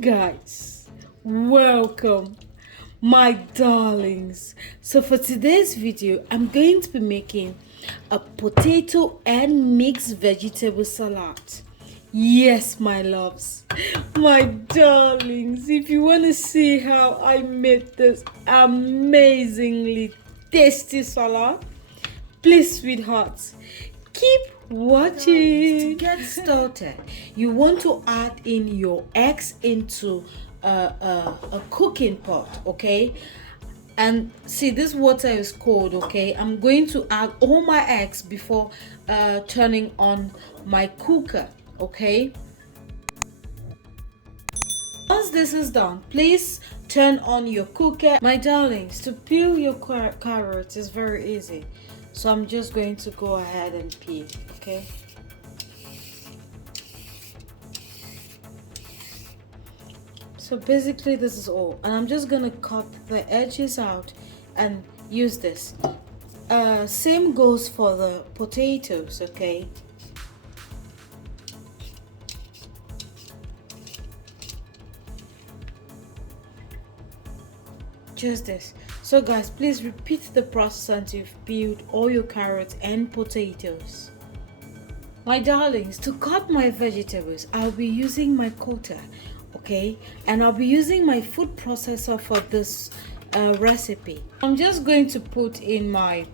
Guys, welcome my darlings. So for today's video I'm going to be making a potato and mixed vegetable salad. Yes, my loves, my darlings, if you want to see how I made this amazingly tasty salad, please, sweethearts, keep watching. To get started, you want to add in your eggs into a cooking pot, okay? And see, this water is cold, okay? I'm going to add all my eggs before turning on my cooker, okay? Once this is done, please turn on your cooker. My darlings, to peel your carrots is very easy. So I'm just going to go ahead and peel, okay? So basically this is all. And I'm just gonna cut the edges out and use this. Same goes for the potatoes, okay? Just this. So guys, please repeat the process until you've peeled all your carrots and potatoes. My darlings, to cut my vegetables, I'll be using my cutter, okay? And I'll be using my food processor for this recipe. I'm just going to put in my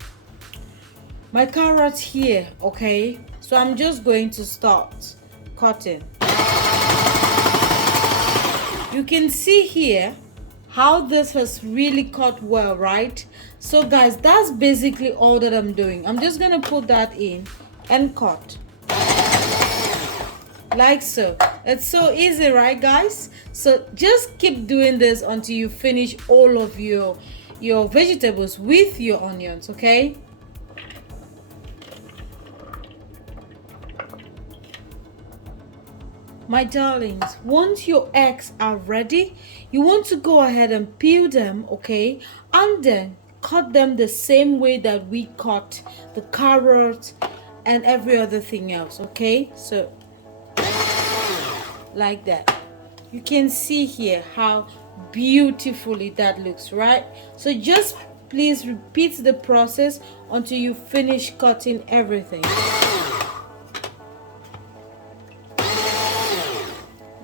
carrots here, okay? So I'm just going to start cutting. You can see here how this has really cut well, right? So guys, that's basically all that I'm doing. I'm just gonna put that in and cut like so. It's so easy, right guys? So just keep doing this until you finish all of your vegetables with your onions, okay? My darlings, once your eggs are ready, you want to go ahead and peel them, okay? And then cut them the same way that we cut the carrots and every other thing else, okay? So like that. You can see here how beautifully that looks, right? So just please repeat the process until you finish cutting everything.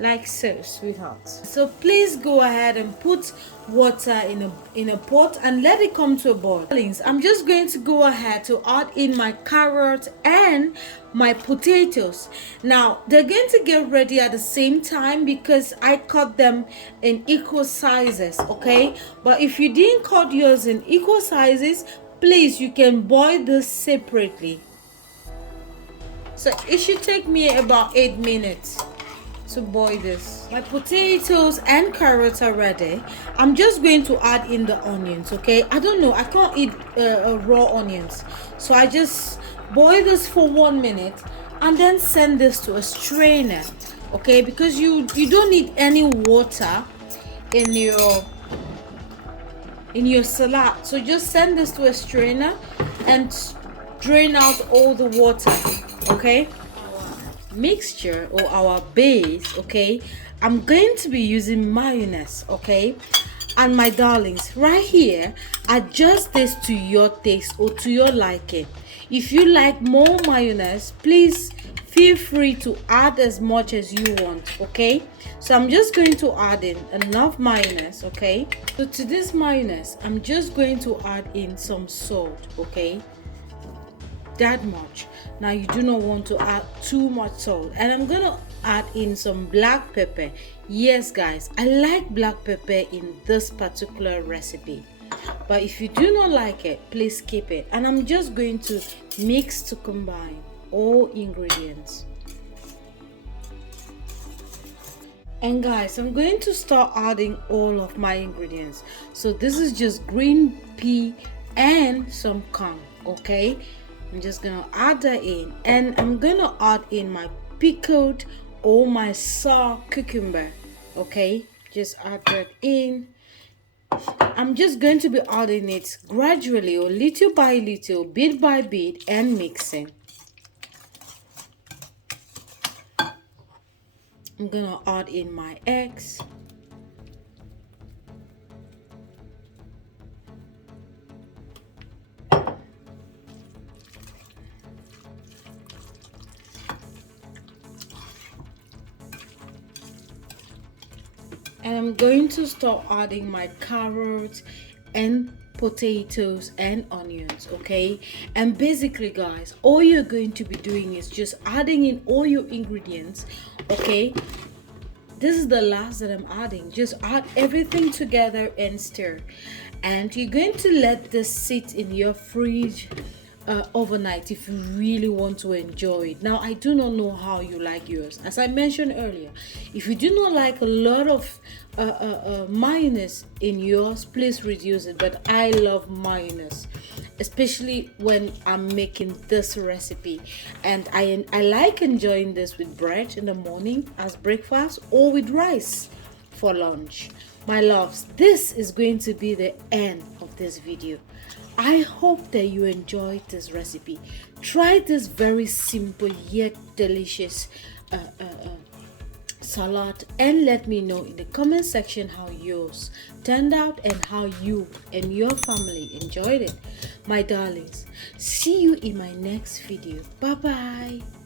Like so, sweethearts. So please go ahead and put water in a pot and let it come to a boil. I'm just going to go ahead to add in my carrots and my potatoes. Now they're going to get ready at the same time because I cut them in equal sizes, okay? But if you didn't cut yours in equal sizes, please, you can boil this separately. So it should take me about 8 minutes to boil this. My potatoes and carrots are ready. I'm just going to add in the onions, okay? I don't know, I can't eat raw onions, so I just boil this for 1 minute and then send this to a strainer, okay? Because you don't need any water in your salad, so just send this to a strainer and drain out all the water, okay? Mixture or our base, okay, I'm going to be using mayonnaise, okay? And my darlings, right here, adjust this to your taste or to your liking. If you like more mayonnaise, please feel free to add as much as you want, okay? So I'm just going to add in enough mayonnaise, okay? So to this mayonnaise, I'm just going to add in some salt, okay? That much. Now you do not want to add too much salt, and I'm gonna add in some black pepper. Yes guys, I like black pepper in this particular recipe, but if you do not like it, please skip it. And I'm just going to mix to combine all ingredients. And guys, I'm going to start adding all of my ingredients. So this is just green pea and some corn, okay? I'm just gonna add that in, and I'm gonna add in my pickled or my sour cucumber, okay? Just add that in. I'm just going to be adding it gradually or little by little, bit by bit, and mixing. I'm gonna add in my eggs. And I'm going to start adding my carrots and potatoes and onions, okay? And basically, guys, all you're going to be doing is just adding in all your ingredients, okay? This is the last that I'm adding. Just add everything together and stir. And you're going to let this sit in your fridge overnight if you really want to enjoy it. Now, I do not know how you like yours. As I mentioned earlier, if you do not like a lot of mayonnaise in yours, please reduce it. But I love mayonnaise, especially when I'm making this recipe, and I like enjoying this with bread in the morning as breakfast or with rice for lunch. My loves, this is going to be the end of this video. I hope that you enjoyed this recipe. Try this very simple yet delicious salad and let me know in the comment section how yours turned out and how you and your family enjoyed it. My darlings, see you in my next video. Bye bye.